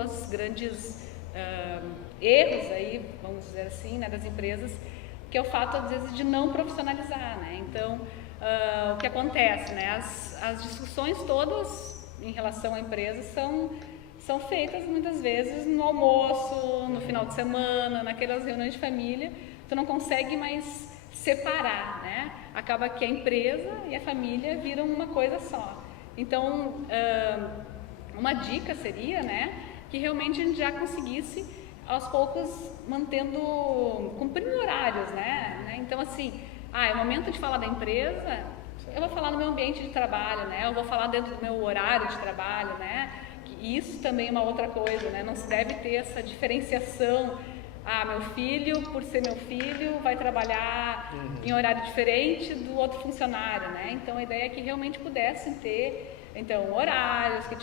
dos grandes erros aí, vamos dizer assim, né, das empresas, que é o fato, às vezes, de não profissionalizar, né? Então, o que acontece, né? As discussões todas em relação à empresa são feitas, muitas vezes, no almoço, no final de semana, naquelas reuniões de família. Tu não consegue mais separar, né? Acaba que a empresa e a família viram uma coisa só. Então, uma dica seria, né, que realmente a gente já conseguisse, aos poucos, cumprindo horários, né? Então, assim, é o momento de falar da empresa, eu vou falar no meu ambiente de trabalho, né? Eu vou falar dentro do meu horário de trabalho, né? Que isso também é uma outra coisa, né? Não se deve ter essa diferenciação. Meu filho, por ser meu filho, vai trabalhar em horário diferente do outro funcionário, né? Então, a ideia é que realmente pudessem ter, então, horários, que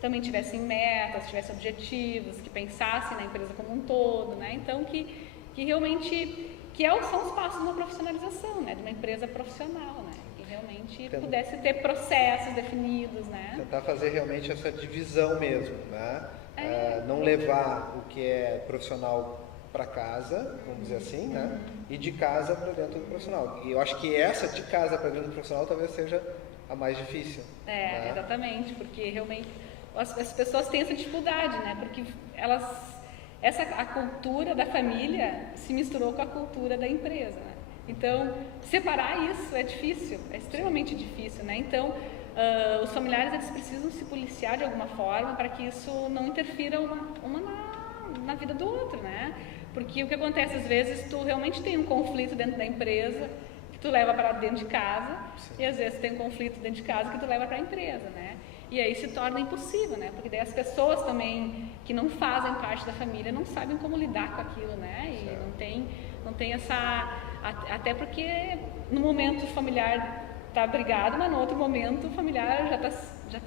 também tivessem metas, tivessem objetivos, que pensassem na empresa como um todo, né? Então, que realmente, são os passos de uma profissionalização, né? De uma empresa profissional, né? Que realmente pudesse ter processos definidos, né? Tentar fazer realmente essa divisão mesmo, né? Não levar o que é profissional para casa, vamos dizer assim, né? E de casa para dentro do profissional. E eu acho que essa de casa para dentro do profissional talvez seja a mais difícil. Né? Exatamente, porque realmente as pessoas têm essa dificuldade, né? Porque a cultura da família se misturou com a cultura da empresa, né? Então, separar isso é difícil, é extremamente difícil, né? Então, os familiares, eles precisam se policiar de alguma forma para que isso não interfira uma na vida do outro, né? Porque o que acontece, às vezes, tu realmente tem um conflito dentro da empresa que tu leva para dentro de casa. Sim. E às vezes tem um conflito dentro de casa que tu leva para a empresa, né? E aí se torna impossível, né? Porque daí as pessoas também que não fazem parte da família não sabem como lidar com aquilo, né? E não tem essa... Até porque no momento o familiar tá brigado, mas no outro momento o familiar já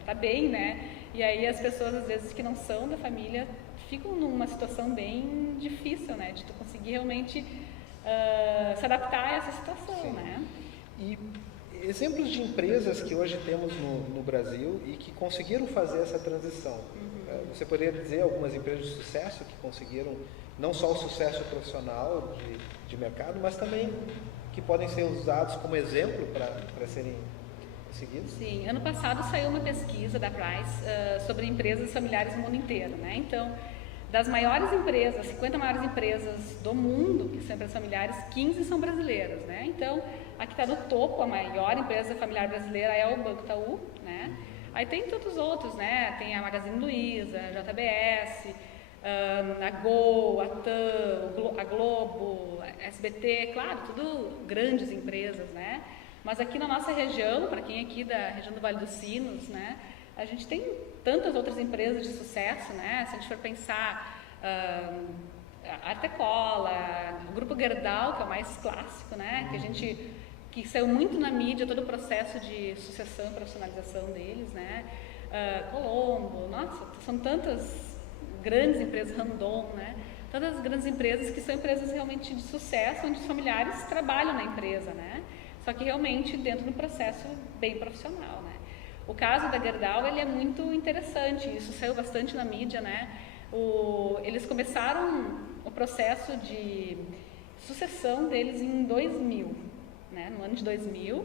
tá bem, né? E aí as pessoas, às vezes, que não são da família ficam numa situação bem difícil, né? De tu conseguir realmente se adaptar a essa situação, sim, né? E exemplos de empresas que hoje temos no Brasil e que conseguiram fazer essa transição. Você poderia dizer algumas empresas de sucesso que conseguiram não só o sucesso profissional de mercado, mas também que podem ser usados como exemplo para serem seguidos? Sim, ano passado saiu uma pesquisa da Price sobre empresas familiares no mundo inteiro, né? Então, das maiores empresas, 50 maiores empresas do mundo, que são empresas familiares, 15 são brasileiras, né? Então, a que está no topo, a maior empresa familiar brasileira é o Banco Itaú, né? Aí tem tantos outros, né? Tem a Magazine Luiza, a JBS, a Gol, a TAM, a Globo, a SBT, claro, tudo grandes empresas, né? Mas aqui na nossa região, para quem é aqui da região do Vale dos Sinos, né? A gente tem tantas outras empresas de sucesso, né? Se a gente for pensar, a Artecola, o Grupo Gerdau, que é o mais clássico, né? Que saiu muito na mídia, todo o processo de sucessão e profissionalização deles, né? Colombo, nossa, são tantas grandes empresas, Randon, né? Todas as grandes empresas que são empresas realmente de sucesso, onde os familiares trabalham na empresa, né? Só que realmente dentro do processo bem profissional, né? O caso da Gerdau, ele é muito interessante, isso saiu bastante na mídia, né? Eles começaram o processo de sucessão deles em 2000, né? No ano de 2000,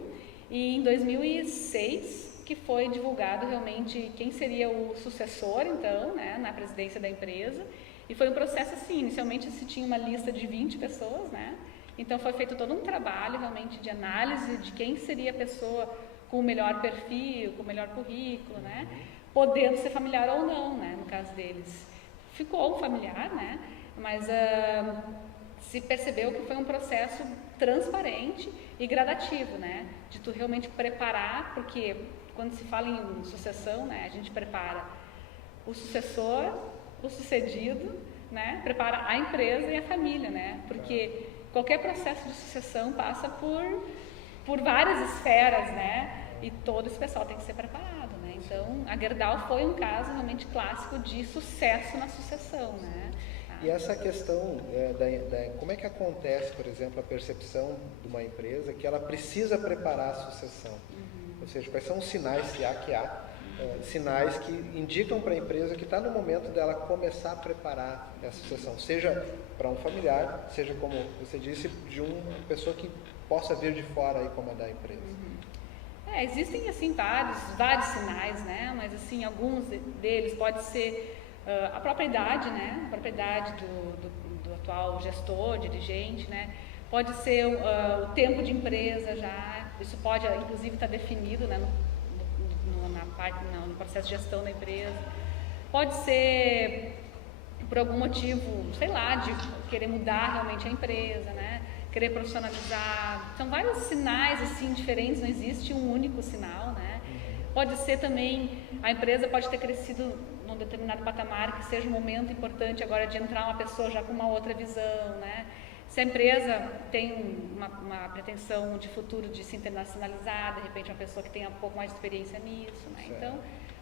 e em 2006 que foi divulgado realmente quem seria o sucessor, então, né, na presidência da empresa, e foi um processo assim, inicialmente se tinha uma lista de 20 pessoas, né? Então foi feito todo um trabalho realmente de análise de quem seria a pessoa com o melhor perfil, com o melhor currículo, né? Podendo ser familiar ou não, né? No caso deles. Ficou um familiar, né? Mas se percebeu que foi um processo transparente e gradativo, né? De tu realmente preparar, porque quando se fala em sucessão, né? A gente prepara o sucessor, o sucedido, né? Prepara a empresa e a família, né? Porque qualquer processo de sucessão passa por várias esferas, né? E todo esse pessoal tem que ser preparado, né? Então, a Gerdau foi um caso realmente clássico de sucesso na sucessão, né? E essa questão como é que acontece, por exemplo, a percepção de uma empresa que ela precisa preparar a sucessão? Ou seja, quais são os sinais, se há que há, sinais que indicam para a empresa que está no momento dela começar a preparar essa sucessão, seja para um familiar, seja, como você disse, de uma pessoa que possa vir de fora e comandar a empresa. Existem assim vários sinais, né? Mas assim alguns deles pode ser a própria idade, né? A própria idade do atual gestor, dirigente, né? Pode ser o tempo de empresa já, isso pode inclusive estar definido, né? No processo de gestão da empresa. Pode ser por algum motivo, sei lá, de querer mudar realmente a empresa, né? Querer profissionalizar. São vários sinais assim diferentes, não existe um único sinal, né? Pode ser também, a empresa pode ter crescido num determinado patamar que seja um momento importante agora de entrar uma pessoa já com uma outra visão, né? Se a empresa tem uma pretensão de futuro de se internacionalizar, de repente uma pessoa que tenha um pouco mais de experiência nisso, né? Então,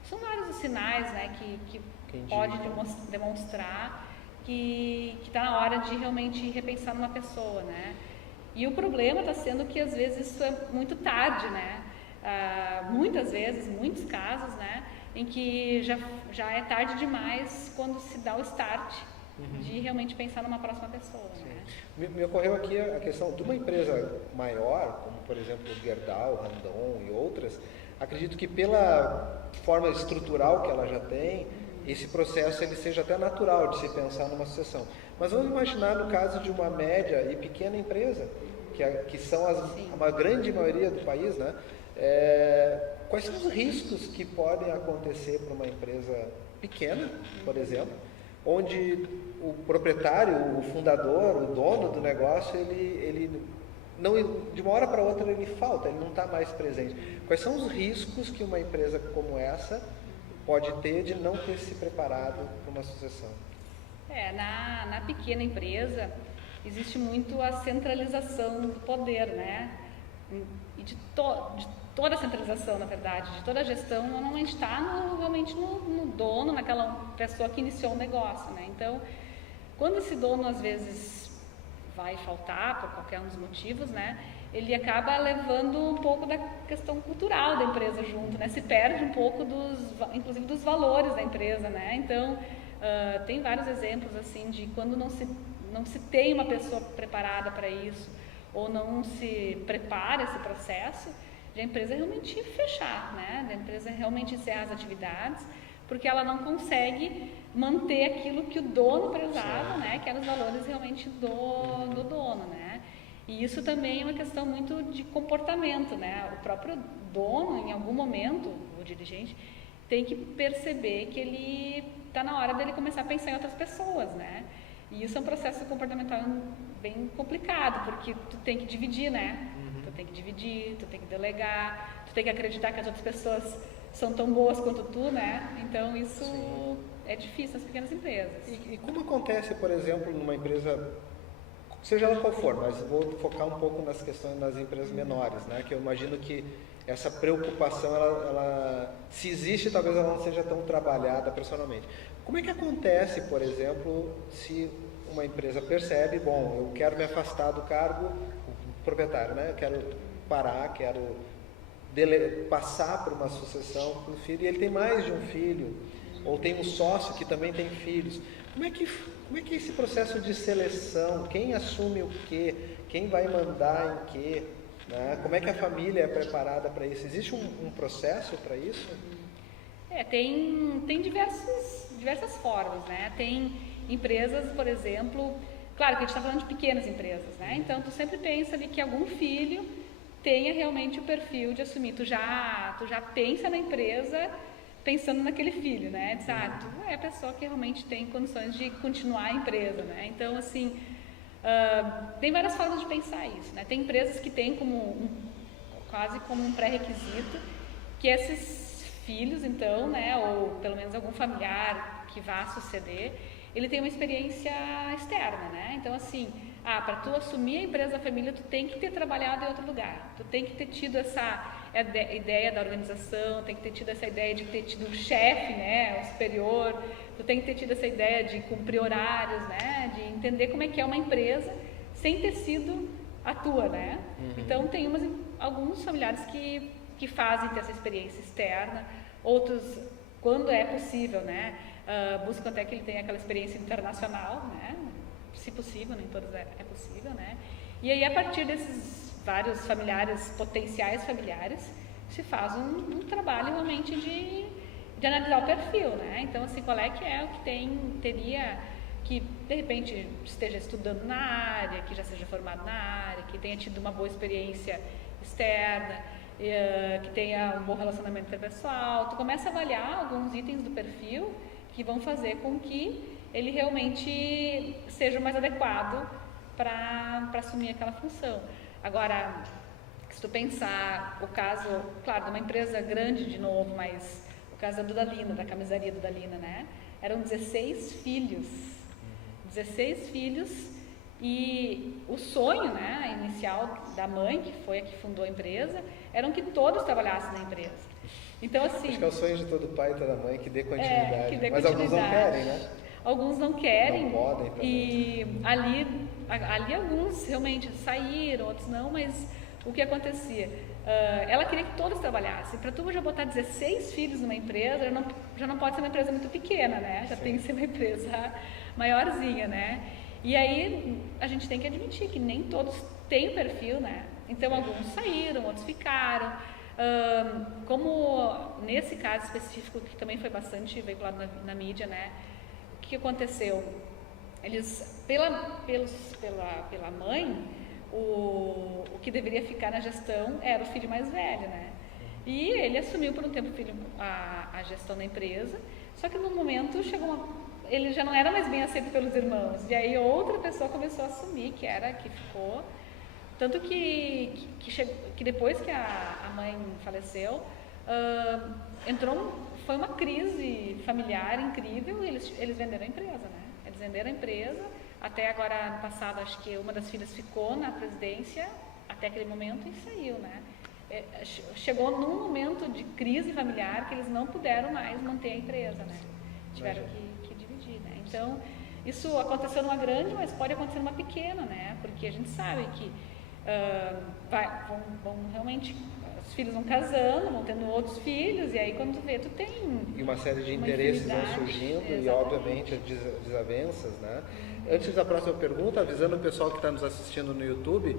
são vários os sinais, né, que pode demonstrar que está na hora de realmente repensar numa pessoa, né? E o problema está sendo que às vezes isso é muito tarde, né? Muitas vezes, muitos casos, né, em que já é tarde demais quando se dá o start de realmente pensar numa próxima pessoa, né? Me ocorreu aqui a questão de uma empresa maior, como por exemplo o Gerdau, Randon e outras. Acredito que pela forma estrutural que ela já tem, esse processo ele seja até natural de se pensar numa sucessão. Mas vamos imaginar no caso de uma média e pequena empresa, que são uma grande maioria do país, né? Quais são os riscos que podem acontecer para uma empresa pequena, por exemplo, onde o proprietário, o fundador, o dono do negócio, ele não, de uma hora para outra ele falta, ele não está mais presente. Quais são os riscos que uma empresa como essa pode ter de não ter se preparado para uma sucessão? Na pequena empresa existe muito a centralização do poder, né? E de toda a centralização, na verdade, de toda a gestão, normalmente está realmente no dono, naquela pessoa que iniciou o negócio, né? Então, quando esse dono às vezes vai faltar por qualquer um dos motivos, né? Ele acaba levando um pouco da questão cultural da empresa junto, né? Se perde um pouco inclusive dos valores da empresa, né? Então, tem vários exemplos assim de quando não se tem uma pessoa preparada para isso ou não se prepara esse processo, de a empresa realmente fechar, né? Da empresa realmente encerrar as atividades, porque ela não consegue manter aquilo que o dono prezava, né? Que eram os valores realmente do dono, né? E isso também é uma questão muito de comportamento, né? O próprio dono, em algum momento, o dirigente, tem que perceber que ele está na hora dele começar a pensar em outras pessoas, né? E isso é um processo comportamental bem complicado, porque tu tem que dividir, né? Tu tem que dividir, tu tem que delegar, tu tem que acreditar que as outras pessoas são tão boas quanto tu, né? Então isso é difícil nas pequenas empresas. E como acontece, por exemplo, numa empresa, seja ela qual for, mas vou focar um pouco nas questões das empresas menores, né? Que eu imagino que essa preocupação, ela, se existe, talvez ela não seja tão trabalhada profissionalmente. Como é que acontece, por exemplo, se uma empresa percebe, bom, eu quero me afastar do cargo, o proprietário, né? Eu quero parar, quero passar por uma sucessão para o filho, e ele tem mais de um filho, ou tem um sócio que também tem filhos. Como é que é esse processo de seleção? Quem assume o quê? Quem vai mandar em quê? Né? Como é que a família é preparada para isso? Existe um processo para isso? Tem diversas formas, né? Tem empresas, por exemplo, claro que a gente está falando de pequenas empresas, né? Então, tu sempre pensa ali que algum filho tenha realmente o perfil de assumir. Tu já pensa na empresa pensando naquele filho, né? Diz, tu é a pessoa que realmente tem condições de continuar a empresa, né? Então, assim, tem várias formas de pensar isso, né? Tem empresas que têm quase como um pré-requisito que esses filhos, então, né, ou pelo menos algum familiar que vá suceder, ele tem uma experiência externa, né? Então, assim, para tu assumir a empresa da família, tu tem que ter trabalhado em outro lugar, tu tem que ter tido essa ideia da organização, tem que ter tido essa ideia de ter tido um chefe, né, um superior, tu tem que ter tido essa ideia de cumprir horários, né, de entender como é que é uma empresa sem ter sido a tua, né? Então, tem alguns familiares que fazem ter essa experiência externa, Outros, quando é possível, né, buscam até que ele tenha aquela experiência internacional, né, se possível, nem todas é possível, né. E aí, a partir desses vários familiares, potenciais familiares, se faz um trabalho realmente de analisar o perfil, né. Então, assim, qual é o que teria que, de repente, esteja estudando na área, que já seja formado na área, que tenha tido uma boa experiência externa, que tenha um bom relacionamento interpessoal. Tu começa a avaliar alguns itens do perfil que vão fazer com que ele realmente seja mais adequado para assumir aquela função. Agora, se tu pensar o caso, claro, de uma empresa grande de novo, mas o caso da Dudalina, da camisaria Dudalina, né? Eram 16 filhos. 16 filhos, e o sonho, né, inicial da mãe, que foi a que fundou a empresa, era que todos trabalhassem na empresa. Então, assim... Acho que é o sonho de todo pai e toda mãe que dê continuidade, mas alguns não querem, né? Alguns não querem, não podem, e ali alguns realmente saíram, outros não, mas o que acontecia? Ela queria que todos trabalhassem. Para tu já botar 16 filhos numa empresa, já não pode ser uma empresa muito pequena, né? Já tem que ser uma empresa maiorzinha, né? E aí a gente tem que admitir que nem todos têm o perfil, né? Então alguns saíram, outros ficaram. Como nesse caso específico, que também foi bastante veiculado na mídia, né? O que aconteceu? Eles, pela mãe, o que deveria ficar na gestão era o filho mais velho, né? E ele assumiu por um tempo a gestão da empresa, só que no momento ele já não era mais bem aceito pelos irmãos, e aí outra pessoa começou a assumir, que ficou, tanto que depois que a mãe faleceu, foi uma crise familiar incrível, e eles venderam a empresa, né? Eles venderam a empresa. Até agora, ano passado, acho que uma das filhas ficou na presidência até aquele momento e saiu, né? Chegou num momento de crise familiar que eles não puderam mais manter a empresa, né? Tiveram que dividir, né? Então, isso aconteceu numa grande, mas pode acontecer numa pequena, né? Porque a gente sabe que vão realmente... Os filhos vão casando, vão tendo outros filhos, e aí quando tu vê, tu tem... E uma série de interesses vão surgindo, exatamente. E obviamente as desavenças, né? Antes da próxima pergunta, avisando o pessoal que está nos assistindo no YouTube,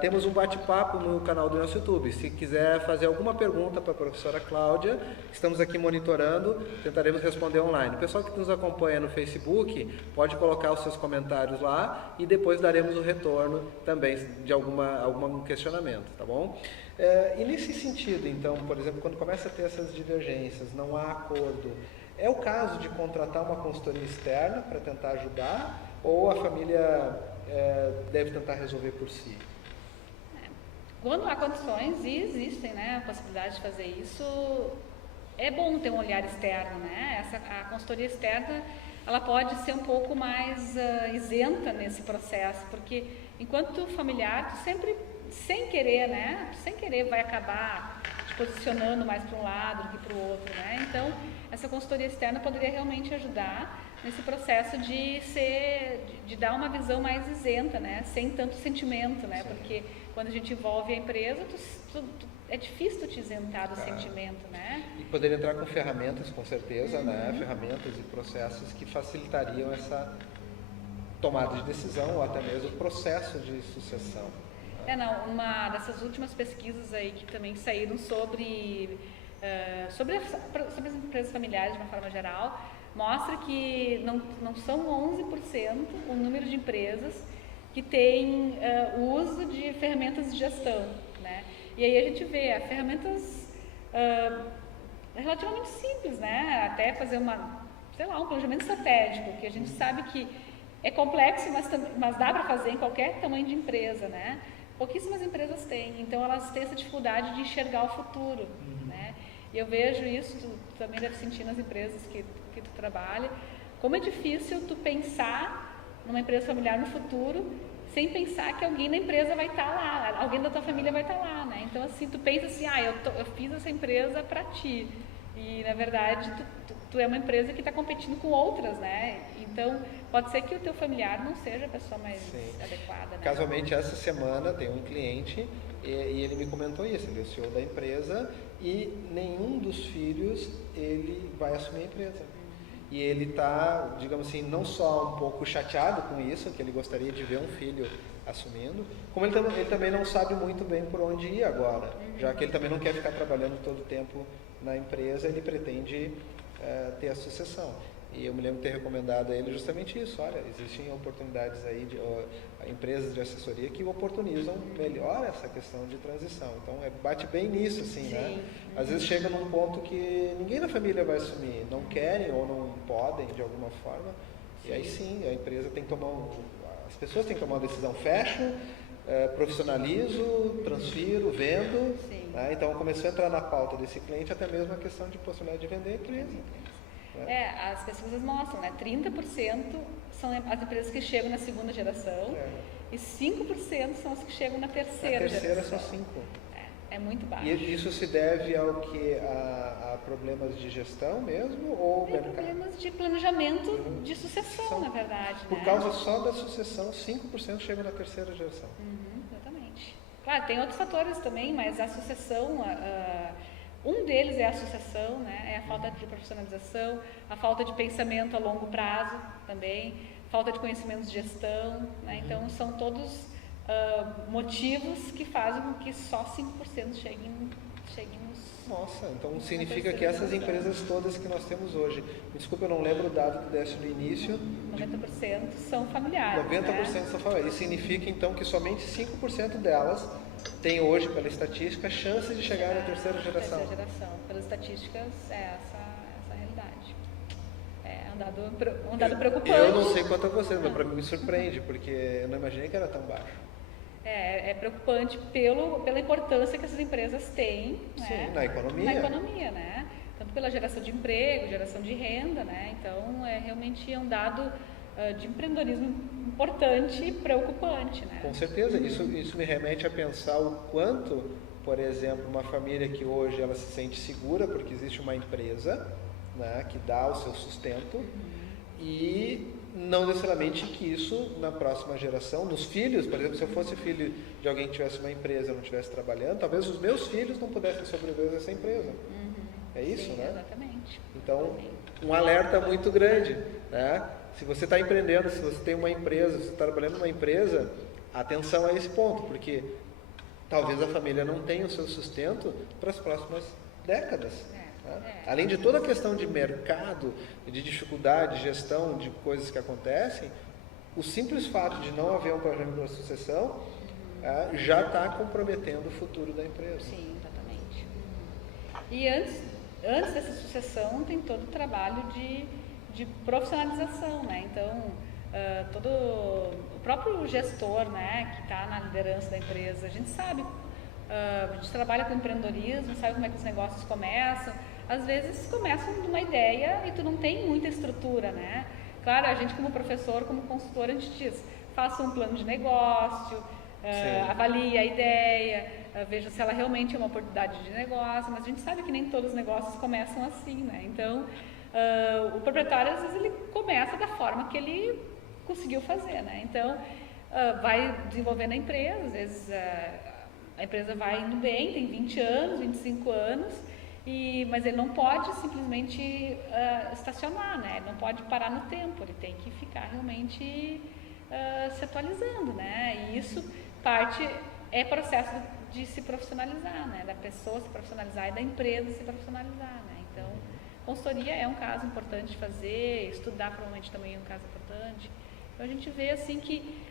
temos um bate-papo no canal do nosso YouTube. Se quiser fazer alguma pergunta para a professora Cláudia, estamos aqui monitorando, tentaremos responder online. O pessoal que nos acompanha no Facebook, pode colocar os seus comentários lá e depois daremos o retorno também de algum questionamento, tá bom? E nesse sentido, então, por exemplo, quando começa a ter essas divergências, não há acordo, é o caso de contratar uma consultoria externa para tentar ajudar, ou a família deve tentar resolver por si? Quando há condições, e existem, né, a possibilidade de fazer isso, é bom ter um olhar externo, né? A consultoria externa, ela pode ser um pouco mais isenta nesse processo, porque enquanto familiar, tu sempre, sem querer, né? Sem querer vai acabar te posicionando mais para um lado do que para o outro, né? Então, essa consultoria externa poderia realmente ajudar nesse processo de dar uma visão mais isenta, né? Sem tanto sentimento, né? Porque quando a gente envolve a empresa, é difícil te isentar do sentimento, né? E poderia entrar com ferramentas, com certeza, né? Ferramentas e processos que facilitariam essa tomada de decisão ou até mesmo o processo de sucessão. Uma dessas últimas pesquisas aí que também saíram sobre as empresas familiares de uma forma geral, mostra que não são 11% o número de empresas que têm o uso de ferramentas de gestão, né? E aí a gente vê ferramentas relativamente simples, né? Até fazer um planejamento estratégico, que a gente sabe que é complexo, mas dá para fazer em qualquer tamanho de empresa, né? Pouquíssimas empresas têm, então elas têm essa dificuldade de enxergar o futuro, né? E eu vejo isso, tu também deve sentir nas empresas que tu trabalha, como é difícil tu pensar numa empresa familiar no futuro sem pensar que alguém na empresa vai estar lá, alguém da tua família vai estar lá, né? Então, assim, tu pensa assim, eu fiz essa empresa para ti, e na verdade tu é uma empresa que está competindo com outras, né? Então, pode ser que o teu familiar não seja a pessoa mais adequada, né? Casualmente, essa semana tem um cliente E ele me comentou isso, ele é o CEO da empresa e nenhum dos filhos ele vai assumir a empresa. E ele está, digamos assim, não só um pouco chateado com isso, que ele gostaria de ver um filho assumindo, como ele também não sabe muito bem por onde ir agora, já que ele também não quer ficar trabalhando todo o tempo na empresa, ele pretende ter a sucessão. E eu me lembro de ter recomendado a ele justamente isso, olha, existem oportunidades aí de empresas de assessoria que oportunizam melhor essa questão de transição. Então, bate bem nisso, assim, Sim. né? Às vezes chega num ponto que ninguém na família vai assumir, não querem ou não podem de alguma forma, e aí sim, a empresa tem que tomar, as pessoas têm que tomar uma decisão, fecho, profissionalizo, transfiro, vendo, né? Então começou a entrar na pauta desse cliente até mesmo a questão de possibilidade de vender a empresa. As pesquisas mostram, né? 30% são as empresas que chegam na segunda geração e 5% são as que chegam na terceira geração. Na terceira são 5. É muito baixo. E isso se deve ao que? A problemas de gestão mesmo? Ou tem problemas de planejamento de sucessão, na verdade. Por causa só da sucessão, 5% chegam na terceira geração. Exatamente. Claro, tem outros fatores também, mas a sucessão... um deles é a sucessão, né? É a falta de profissionalização, a falta de pensamento a longo prazo também, falta de conhecimentos de gestão, né? Então são todos motivos que fazem com que só 5% cheguem nos... Nossa, então significa que essas empresas todas que nós temos hoje, desculpa, eu não lembro o dado que desse no início... 90% são familiares, 90% né? são familiares. Isso significa então que somente 5% delas tem hoje, pela estatística, chances de chegar na terceira geração. Terceira geração. Pelas estatísticas, é essa a realidade. É um dado preocupante. Eu não sei quanto a vocês, mas para mim me surpreende, porque eu não imaginei que era tão baixo. É preocupante pela importância que essas empresas têm, né? Sim, na economia. Na economia, né? Tanto pela geração de emprego, geração de renda, né? Então, realmente é um dado de empreendedorismo importante e preocupante, né? Com certeza, isso me remete a pensar o quanto, por exemplo, uma família que hoje ela se sente segura porque existe uma empresa, né, que dá o seu sustento e não necessariamente que isso na próxima geração, nos filhos, por exemplo, se eu fosse filho de alguém que tivesse uma empresa e não estivesse trabalhando, talvez os meus filhos não pudessem sobreviver a essa empresa. É isso, sim, né? Exatamente. Então, um alerta muito grande, né? Se você está empreendendo, se você tem uma empresa, se você está trabalhando numa empresa, atenção a esse ponto, porque talvez a família não tenha o seu sustento para as próximas décadas. Além de toda a questão de mercado, de dificuldade, de gestão, de coisas que acontecem, o simples fato de não haver um planejamento de sucessão já está comprometendo o futuro da empresa. Sim, exatamente. E antes dessa sucessão tem todo o trabalho de profissionalização, né? Então, todo o próprio gestor, né, que está na liderança da empresa, a gente sabe, a gente trabalha com empreendedorismo, sabe como é que os negócios começam. Às vezes começam de uma ideia e tu não tem muita estrutura, né? Claro, a gente como professor, como consultor, a gente diz, faça um plano de negócio, avalie a ideia, veja se ela realmente é uma oportunidade de negócio, mas a gente sabe que nem todos os negócios começam assim, né? Então, o proprietário, às vezes, ele começa da forma que ele conseguiu fazer, né? Então, vai desenvolvendo a empresa, às vezes a empresa vai indo bem, tem 20 anos, 25 anos, mas ele não pode simplesmente estacionar, né? Ele não pode parar no tempo, ele tem que ficar realmente se atualizando, né? E isso é processo de se profissionalizar, né? Da pessoa se profissionalizar e da empresa se profissionalizar, né? Então, consultoria é um caso importante de fazer, estudar provavelmente também é um caso importante. Então, a gente vê assim que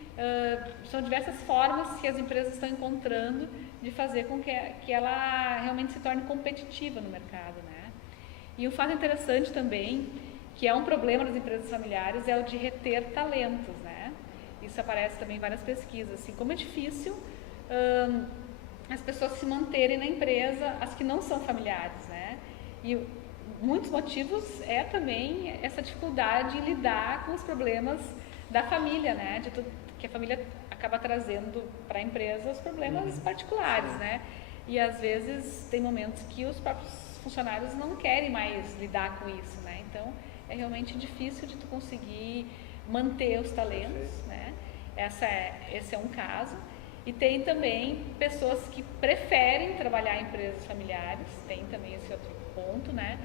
são diversas formas que as empresas estão encontrando de fazer com que ela realmente se torne competitiva no mercado, né? E um fato interessante também, que é um problema das empresas familiares, é o de reter talentos, né? Isso aparece também em várias pesquisas, assim, como é difícil as pessoas se manterem na empresa, as que não são familiares, né? E muitos motivos é também essa dificuldade em lidar com os problemas da família, né? Que a família acaba trazendo para a empresa os problemas particulares, né? E às vezes tem momentos que os próprios funcionários não querem mais lidar com isso, né? Então é realmente difícil de tu conseguir manter os talentos, né? Esse é um caso. E tem também pessoas que preferem trabalhar em empresas familiares, tem também esse outro ponto, né?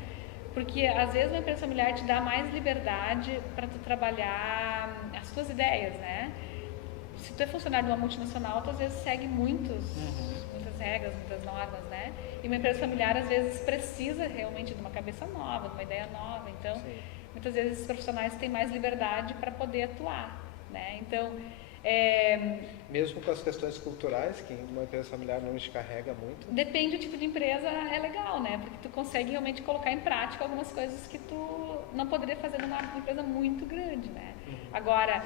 Porque às vezes uma empresa familiar te dá mais liberdade para tu trabalhar as tuas ideias, né? Se tu é funcionário de uma multinacional, tu às vezes segue muitas regras, muitas normas, né? E uma empresa familiar às vezes precisa realmente de uma cabeça nova, de uma ideia nova. Então, muitas vezes esses profissionais têm mais liberdade para poder atuar, né? Então, mesmo com as questões culturais, que uma empresa familiar não descarrega muito. Depende do tipo de empresa, é legal, né? Porque tu consegue realmente colocar em prática algumas coisas que tu não poderia fazer numa empresa muito grande, né? Agora,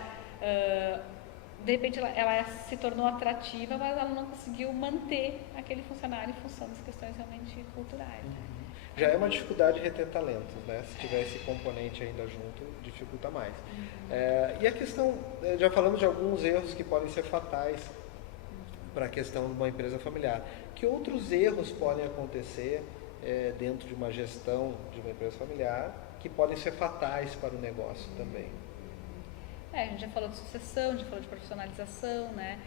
de repente ela se tornou atrativa, mas ela não conseguiu manter aquele funcionário em função das questões realmente culturais, né? Já é uma dificuldade reter talentos, né? Se tiver esse componente ainda junto, dificulta mais. E a questão, já falamos de alguns erros que podem ser fatais para a questão de uma empresa familiar. Que outros erros podem acontecer dentro de uma gestão de uma empresa familiar que podem ser fatais para o negócio também? A gente já falou de sucessão, a gente falou de profissionalização, né?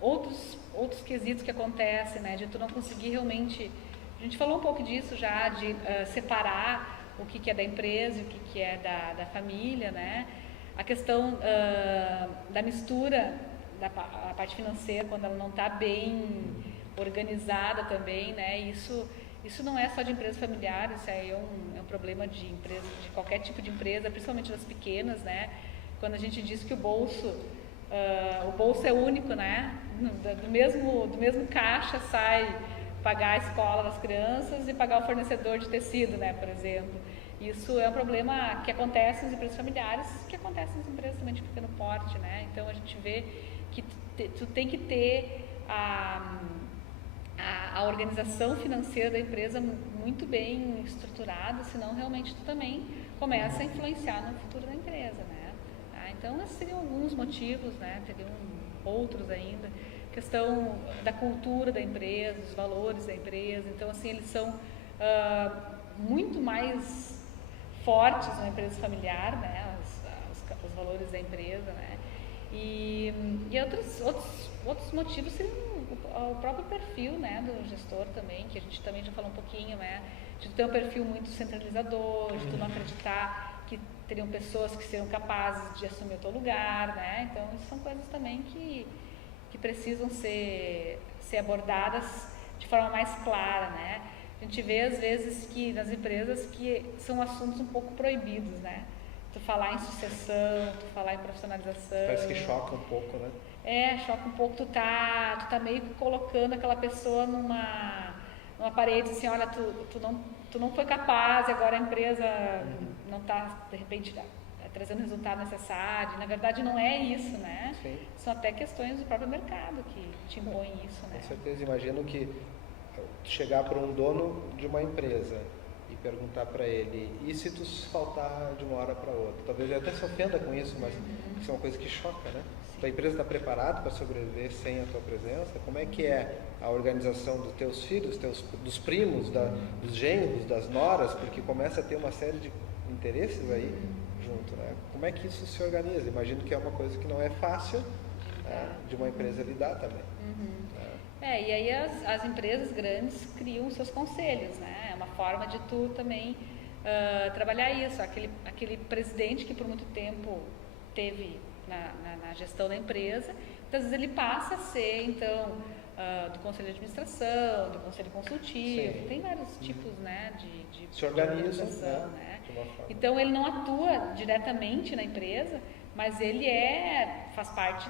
Outros quesitos que acontecem, né? De tu não conseguir realmente... A gente falou um pouco disso já, de separar o que é da empresa e o que é da família, né? A questão da mistura da parte financeira, quando ela não está bem organizada também, né? Isso não é só de empresa familiar, isso aí é um problema de empresa, de qualquer tipo de empresa, principalmente das pequenas, né? Quando a gente diz que o bolso é único, né? Do mesmo caixa sai pagar a escola das crianças e pagar o fornecedor de tecido, né, por exemplo. Isso é um problema que acontece nas empresas familiares, que acontece nas empresas também de pequeno porte, né? Então a gente vê que tu tem que ter a organização financeira da empresa muito bem estruturada, senão realmente tu também começa a influenciar no futuro da empresa, né? Então esses seriam alguns motivos, né? Teriam outros ainda. Questão da cultura da empresa, dos valores da empresa. Então, assim, eles são muito mais fortes na empresa familiar, né? Os valores da empresa, né? E outros motivos seriam o próprio perfil, né, do gestor também, que a gente também já falou um pouquinho, né? De ter um perfil muito centralizador, de tu não acreditar que teriam pessoas que seriam capazes de assumir o teu lugar, né? Então, isso são coisas também que precisam ser abordadas de forma mais clara, né? A gente vê às vezes que nas empresas que são assuntos um pouco proibidos, né? Tu falar em sucessão, tu falar em profissionalização. Parece que choca um pouco, né? Choca um pouco, tu tá meio que colocando aquela pessoa numa parede assim, olha, tu não foi capaz e agora a empresa não está, de repente, trazendo o resultado necessário. Na verdade, não é isso, né? Sim. São até questões do próprio mercado que te impõem isso, né? Com certeza. Imagino que chegar para um dono de uma empresa e perguntar para ele, e se tu faltar de uma hora para outra? Talvez ele até se ofenda com isso, mas isso é uma coisa que choca, né? Sim. A empresa está preparada para sobreviver sem a tua presença? Como é que é a organização dos teus filhos, dos primos, dos genros, das noras? Porque começa a ter uma série de interesses aí junto, né? Como é que isso se organiza? Imagino que é uma coisa que não é fácil, né, de uma empresa lidar também. E aí as empresas grandes criam seus conselhos, né? É uma forma de tu também trabalhar isso. Aquele presidente que por muito tempo teve na gestão da empresa, muitas vezes ele passa a ser, então, do conselho de administração, do conselho consultivo. Sim. Tem vários tipos, né, de se organizam, né? Então ele não atua diretamente na empresa, mas ele faz parte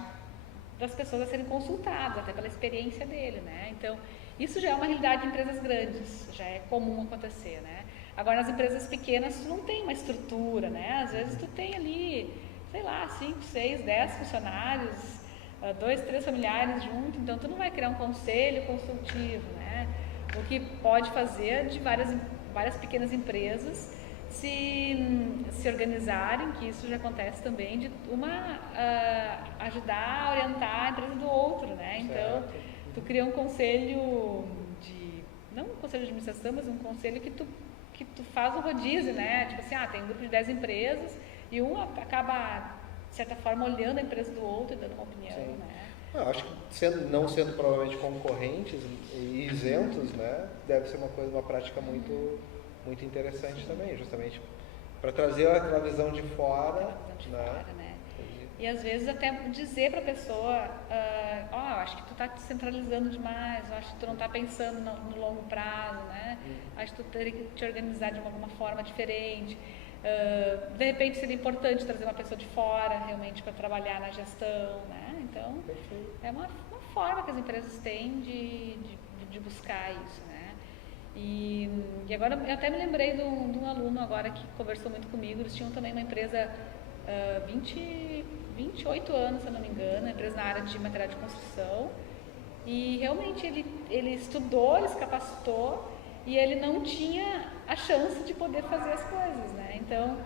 das pessoas a serem consultadas, até pela experiência dele, né? Então, isso já é uma realidade em empresas grandes, já é comum acontecer, né? Agora, nas empresas pequenas, tu não tem uma estrutura, né? Às vezes tu tem ali, sei lá, 5, 6, 10 funcionários, 2, 3 familiares junto, então tu não vai criar um conselho consultivo, né? O que pode fazer de várias pequenas empresas se organizarem, que isso já acontece também, de uma ajudar a orientar a empresa do outro, né? Então, tu cria um conselho não um conselho de administração, mas um conselho que tu faz um rodízio, né? Tipo assim, tem um grupo de 10 empresas e um acaba, de certa forma, olhando a empresa do outro e dando uma opinião, né? Eu acho que não sendo provavelmente concorrentes e isentos, né, deve ser uma prática muito interessante também, justamente para trazer aquela visão de fora, né? E às vezes até dizer para a pessoa, acho que tu está te centralizando demais, eu acho que tu não está pensando no longo prazo, né? Acho que tu teria que te organizar de alguma forma diferente. De repente seria importante trazer uma pessoa de fora realmente para trabalhar na gestão, né? Então, é uma forma que as empresas têm de buscar isso, né? E agora, eu até me lembrei de um aluno agora que conversou muito comigo, eles tinham também uma empresa 28 anos, se eu não me engano, uma empresa na área de material de construção, e realmente ele estudou, ele se capacitou, e ele não tinha a chance de poder fazer as coisas, né? Então,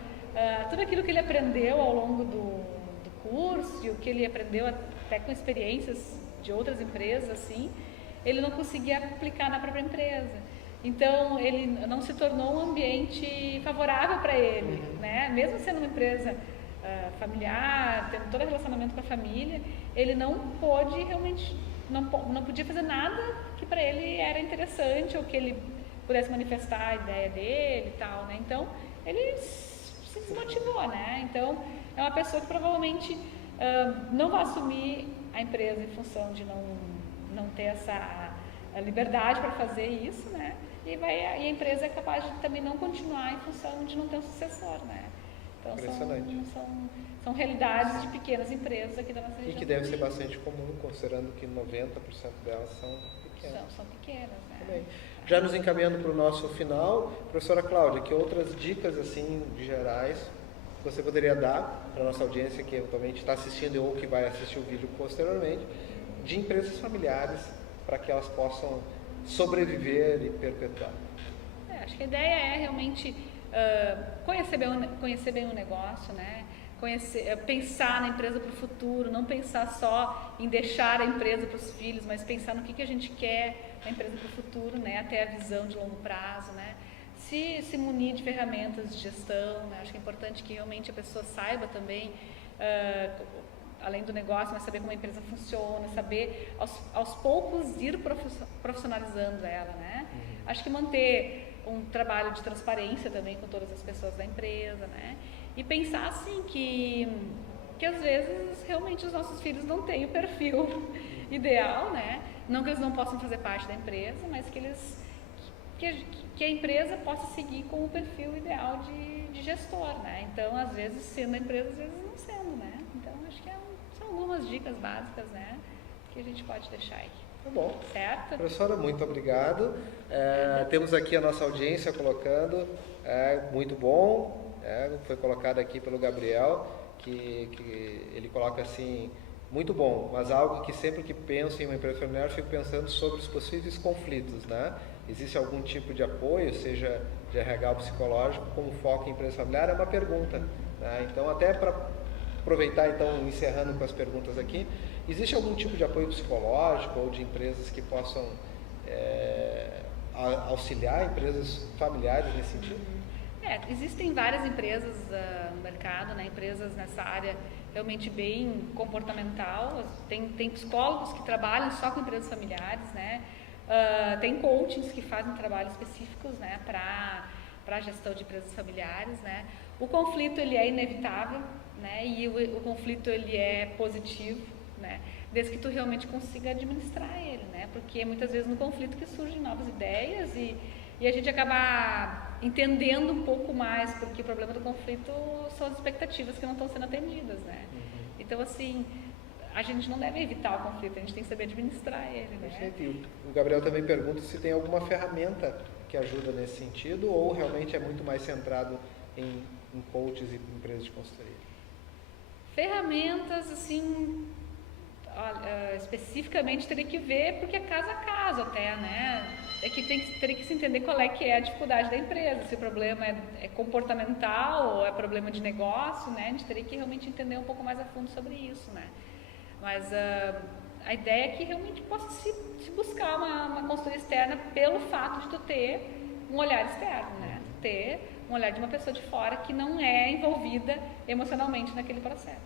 tudo aquilo que ele aprendeu ao longo do curso, e o que ele aprendeu até com experiências de outras empresas, assim, ele não conseguia aplicar na própria empresa. Então, ele não se tornou um ambiente favorável para ele, né? Mesmo sendo uma empresa familiar, tendo todo relacionamento com a família, ele não pôde realmente, não podia fazer nada que para ele era interessante ou que ele pudesse manifestar a ideia dele e tal, né? Então, ele se desmotivou, né? Então, é uma pessoa que provavelmente não vai assumir a empresa em função de não ter essa liberdade para fazer isso, né? E a empresa é capaz de também não continuar em função de não ter um sucessor, né? Então, são realidades de pequenas empresas aqui da nossa região. E que deve ser bastante comum, considerando que 90% delas são pequenas. São pequenas, né? Também. Já nos encaminhando para o nosso final, professora Cláudia, que outras dicas assim gerais você poderia dar para a nossa audiência que eventualmente está assistindo ou que vai assistir o vídeo posteriormente, de empresas familiares para que elas possam sobreviver e perpetuar? Acho que a ideia é realmente conhecer bem o negócio, né? Pensar na empresa para o futuro, não pensar só em deixar a empresa para os filhos, mas pensar no que a gente quer na empresa para o futuro, né? Até a visão de longo prazo, né? Se munir de ferramentas de gestão, né? Acho que é importante que realmente a pessoa saiba também, além do negócio, mas saber como a empresa funciona, saber aos poucos ir profissionalizando ela, né? Acho que manter um trabalho de transparência também com todas as pessoas da empresa, né? E pensar assim que às vezes realmente os nossos filhos não têm o perfil ideal, né? Não que eles não possam fazer parte da empresa, mas que a empresa possa seguir com o perfil ideal de gestor, né? Então, às vezes sendo a empresa, às vezes não sendo, né? Então, acho que são algumas dicas básicas, né? Que a gente pode deixar aí. Tá bom. Certo? Professora, muito obrigado. Temos aqui a nossa audiência colocando, muito bom, foi colocado aqui pelo Gabriel, que ele coloca assim, muito bom, mas algo que sempre que penso em uma empresa familiar, fico pensando sobre os possíveis conflitos, né? Existe algum tipo de apoio, seja de RH ou psicológico, com foco em empresa familiar? É uma pergunta, né? Então, até para aproveitar, então, encerrando com as perguntas aqui, existe algum tipo de apoio psicológico ou de empresas que possam auxiliar empresas familiares nesse sentido? Existem várias empresas no mercado, né? Empresas nessa área realmente bem comportamental. Tem psicólogos que trabalham só com empresas familiares, né? Tem coachings que fazem trabalhos específicos, né? Para a gestão de empresas familiares, né? O conflito ele é inevitável, né? E o conflito ele é positivo, né? Desde que tu realmente consiga administrar ele, né? Porque muitas vezes no conflito que surgem novas ideias e a gente acaba entendendo um pouco mais, porque o problema do conflito são as expectativas que não estão sendo atendidas, né? Então, assim, a gente não deve evitar o conflito, a gente tem que saber administrar ele, né? O Gabriel também pergunta se tem alguma ferramenta que ajuda nesse sentido ou realmente é muito mais centrado em coaches e empresas de consultoria? Ferramentas, assim, especificamente teria que ver, porque é caso a caso até, né? É que teria que se entender qual é que é a dificuldade da empresa, se o problema é comportamental ou é problema de negócio, né? A gente teria que realmente entender um pouco mais a fundo sobre isso, né? Mas a ideia é que realmente possa se buscar uma consultoria externa pelo fato de tu ter um olhar externo, né? Ter um olhar de uma pessoa de fora que não é envolvida emocionalmente naquele processo.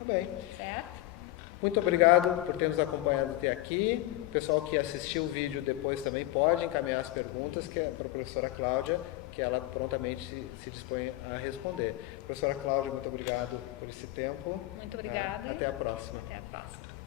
Tá bem. Certo? Muito obrigado por ter nos acompanhado até aqui. O pessoal que assistiu o vídeo depois também pode encaminhar as perguntas para a professora Cláudia, que ela prontamente se dispõe a responder. Professora Cláudia, muito obrigado por esse tempo. Muito obrigada. Até a próxima. Até a próxima.